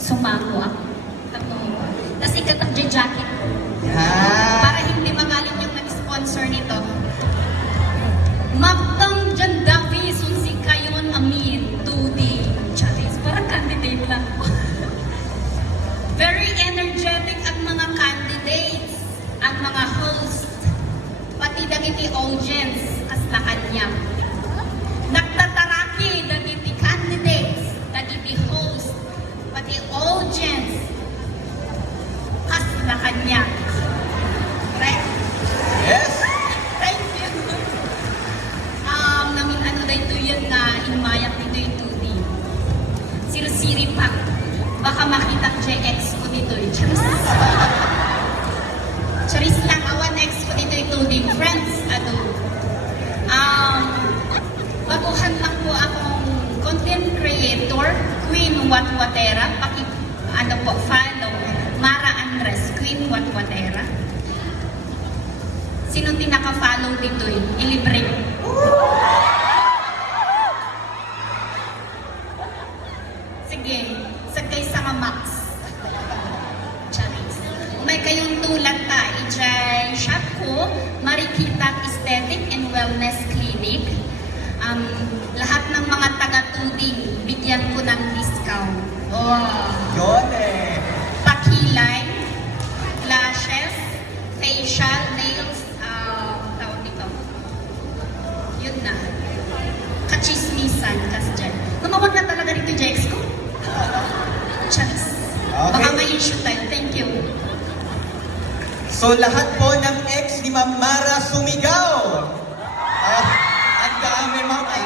Sumango ako. Tapos ikatang jacket ko. Yan. Para hindi magalit yung nag-sponsor nito. Magtang Jan Davis, yung si Kayon Amin, 2D, Charis. Parang candidate lang po. Very energetic ang mga candidates, ang mga host, pati dagiti audience, kas na kanya. Nagtataraki dagiti candidates, dagiti host, pati audience, kas na kanya. Right? Yes. Thank you. Namin ano na ito yun na inumayak nito yung 2D. Siri-siri pa. Baka makita ko siya ex ko nito yung Charis. Charis lang, awan ex ko nito yung 2D. Friends, ano. Baguhan lang po akong content creator, Queen Watwatera. Ano po, follow. Mara Andres, Queen Watwatera. Sino tinaka-follow dito eh? Ilibre. Sige, sagay sa Max. Charis. May kayong tulad ta, ijay shop ko, Marikita Aesthetic and Wellness Clinic. Lahat ng mga taga-tuding, bigyan ko ng discount. Oh. Yun eh. Pakilay, lashes, facial, nails, tawag dito. Yun na. Kachismisan, kas dyan. Lumawag na talaga rito, Jex ko. Charis. Okay. Baka may issue tayo. Thank you. So lahat po ng ex ni Ma'am Mara sumigaw. Ang dami mga